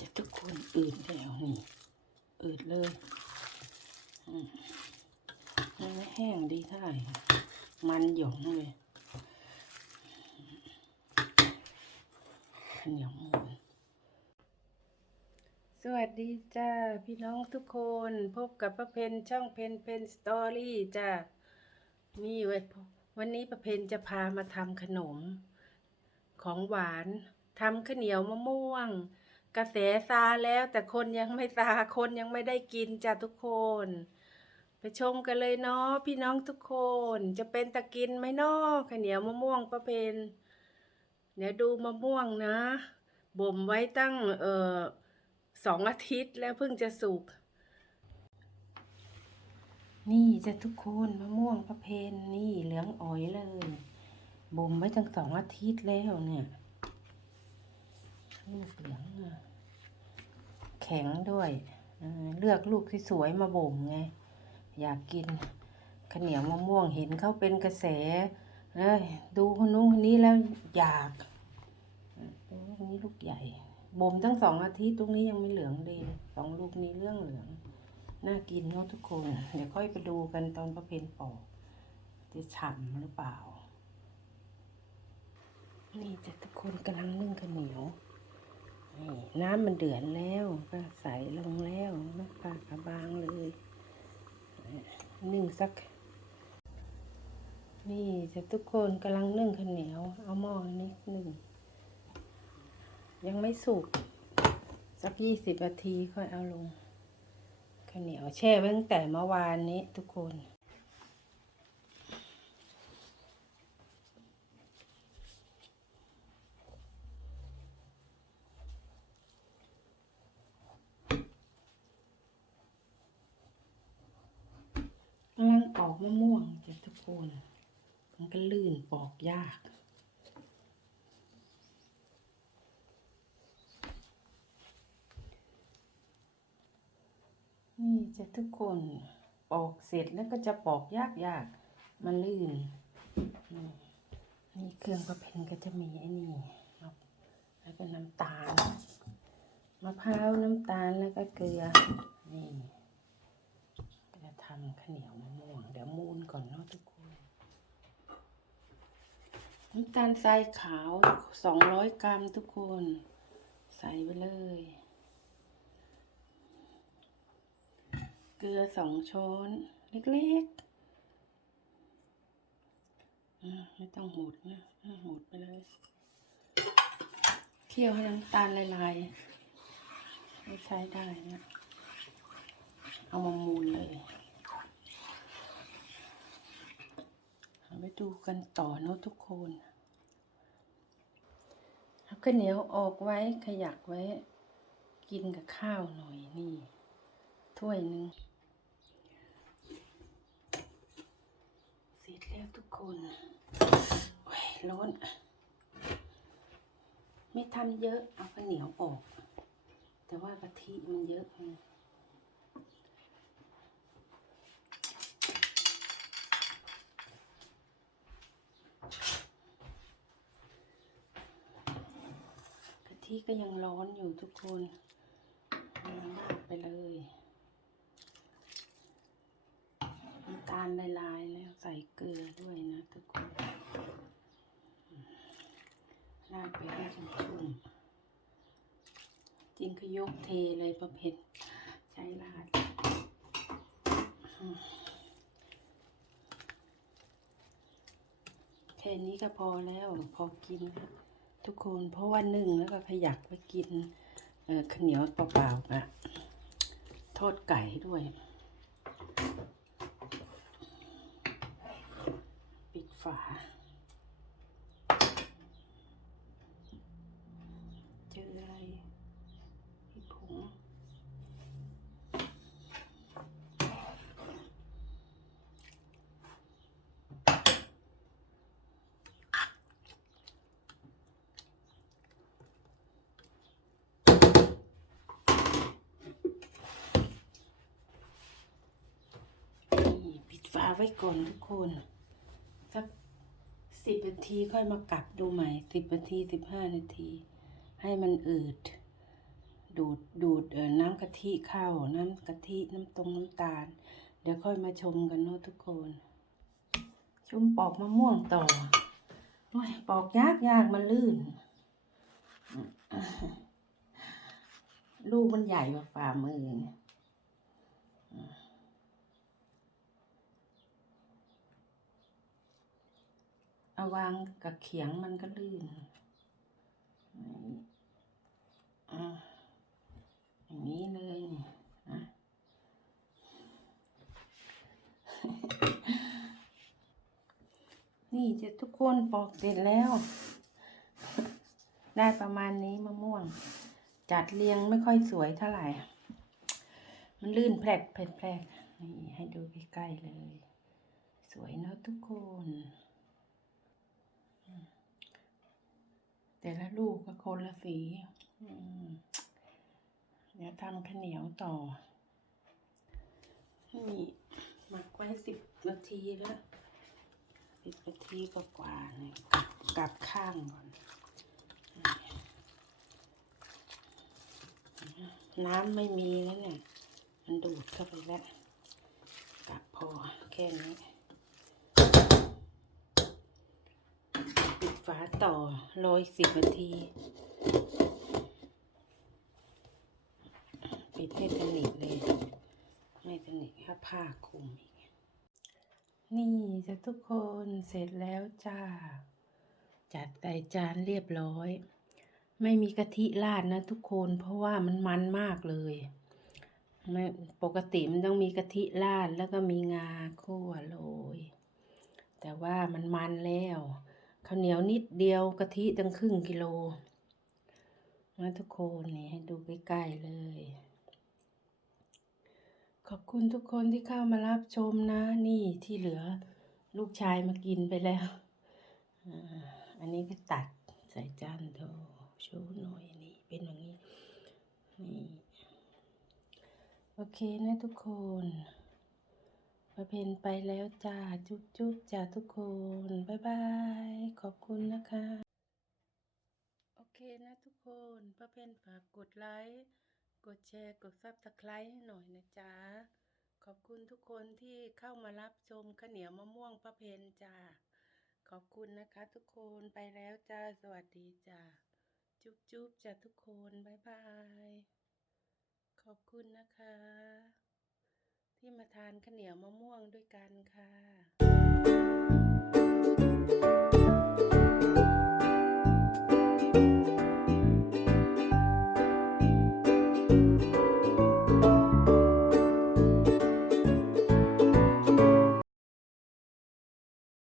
จะทุกคนอืดแล้วนี่อืดเลยมันไม่แห้งดีเท่าไหร่ มันหยองเลยเหนียวมูนสวัสดีจ้าพี่น้องทุกคนพบกับป้าเพนช่องเพนเพนสตอรี่จ้านี่ไว้พบวันนี้ป้าเพนจะพามาทำขนม ของหวานทำข้าวเหนียวมะม่วง กระแสซาแล้วแต่คนยังไม่ซาคนยังไม่ได้กินจ้ะทุกคน ไปชมกันเลยเนาะพี่น้องทุกคนจะเป็นตะกินไหมเนาะข้าวเหนียวมะม่วงป้าเพนเดี๋ยวดูมะม่วงนะบ่มไว้ตั้งเอ่อสองอาทิตย์แล้วเพิ่งจะสุก นี่จะทุกคนมะม่วงป้าเพนนี่เหลืองอ๋อยเลยบ่มไว้ตั้งสองอาทิตย์แล้วเนี่ย เหลืองแข็งด้วยเลือกลูกที่สวยมาบ่มไง อยากกินข้าวเหนียวมะม่วงเห็นเขาเป็นกระแสเอ้ยดูคนนู้นคนนี้แล้วอยากเออลูกนี้ลูกใหญ่บ่มตั้งสองอาทิตย์ตรงนี้ยังไม่เหลืองดีสองลูกนี้เรื่องเหลืองน่ากินเนาะทุกคน เดี๋ยวค่อยไปดูกันตอนประเพณปอกจะฉ่ำหรือเปล่า นี่จะทุกคนกำลังนึ่งข้าวเหนียว นี่น้ำมันเดือดแล้วก็ใส่ลงแล้วน้ำปลากระบางเลยนึ่งสัก นี่จะทุกคนกำลังนึ่งข้าวเหนียว เอาหม้อนี้หนึ่ง ยังไม่สุก สักยี่สิบนาทีค่อยเอาลงข้าวเหนียวแช่ไว้ตั้งแต่เมื่อวานนี้ทุกคน กำลังป อกมะม่วงจ้ะทุกคนมันก็ลื่นปอกยากนี่จะทุกคนปอกเสร็จแล้วก็จะปอกยากยากมันลื่น นี่เครื่องประเพณก็จะมีไอ้นี่แล้วก็น้ำตาลมะพร้าวน้ำตาลแล้วก็เกลือนี่ ทำข้าวเหนียวมะม่วง เดี๋ยวมูนก่อนเนาะทุกคนน้ำตาลทรายขาวสองร้อยกรัมทุกคน ใส่ไปเลย เกลือสองช้อน เล็กๆไม่ต้องหมดนะหมดไปเลยเคี่ยวให้น้ำตาลละลายๆไม่ใช้ได้นะ เอามามูลเลยเอา ไปดูกันต่อเนอะทุกคนเอาข้าวเหนียวออกไว้ขยักไว้ กินกับข้าวหน่อยนี่ ถ้วยหนึ่งเสร็จแล้วทุกคนโอ้ยร้อนไม่ทำเยอะเอาข้าวเหนียวออก แต่ว่ากะทิมันเยอะไงกะ ทิก็ยังร้อนอยู่ทุกคนเอาราดไปเลยน้ำตาลละลายแล้วใส่เกลือด้วยนะทุกคนราดไปให้ชุ่มๆจริงก็ยกเทเลยประเภทใช้ราดแค่นี้ก็พอแล้วพอกินครับ ทุกคนเพราะว่านึ่งแล้วก็ขยักไปกินเออข้าวเหนียวเปล่าๆอะทอดไก่ด้วย ปิดฝา เจออะไรพี่ผงนี่ ปิดฝาไว้ก่อนทุกคน สักสิบนาทีค่อยมากลับดูใหม่สิบนาทีสิบห้านาที ให้มันอืด ดูดดูดเออน้ำกะทิเข้า น้ำกะทิน้ำตรงน้ำตาล เดี๋ยวค่อยมาชมกันเนาะทุกคนชุมปอกมะม่วงต่อโอ้ยปอกยากยากมันลื่น ลูกมันใหญ่กว่าฝ่ามือเอาวางกับเขียงมันก็ลื่นอย่างนี้เลยนี่นะนี่จะทุกคนปอกเสร็จแล้ว ได้ประมาณนี้มะม่วง จัดเรียงไม่ค่อยสวยเท่าไหร่ มันลื่นแผลกแผลกนี่ให้ดูใกล้ๆเลย สวยเนอะทุกคน แต่ละลูกก็คนละสีอืมเดี๋ยวทำข้าวเหนียวต่อ นี่หมักไว้สิบนาทีแล้วสิบนาทีก็กว่าๆเนี่ยกับกลับข้างก่อน น้ำไม่มีแล้วเนี่ย มันดูดเข้าไปแล้วกลับพอแค่นี้ ดฝาต่อรออีกสิบนาที ปิดให้สนิทเลยไม่สนิทถ้าผ้าคลุมอีก นี่จะทุกคนเสร็จแล้วจ้า จัดใส่จานเรียบร้อย ไม่มีกะทิราดนะทุกคนเพราะว่ามันมันมากเลยไม่ปกติมันต้องมีกะทิราดแล้วก็มีงาคั่วโรยแต่ว่ามันมันแล้ว ข้าวเหนียวนิดเดียวกะทิตั้งครึ่งกิโลนะทุกคนนี่ให้ดูใกล้ๆเลย ขอบคุณทุกคนที่เข้ามารับชมนะ นี่ที่เหลือลูกชายมากินไปแล้ว อันนี้ก็ตัดใส่จานโถโชว์หน่อยนี่เป็นอย่างนี้นี่โอเคนะทุกคน ประเพณไปแล้วจ้า จุ๊บจุ๊บจ้าทุกคน บ๊ายบาย ขอบคุณนะคะ โอเคนะทุกคนประเพณฝากกดไลค์ กดแชร์ กดซับสไครต์ให้หน่อยนะจ๊ะ ขอบคุณทุกคนที่เข้ามารับชมข้าวเหนียวมะม่วงประเพณจ้า ขอบคุณนะคะทุกคนไปแล้วจ้า สวัสดีจ้า จุ๊บจุ๊บจ้าทุกคน บ๊ายบาย ขอบคุณนะคะ ที่มาทานข้าวเหนียวมะม่วงด้วยกันค่ะ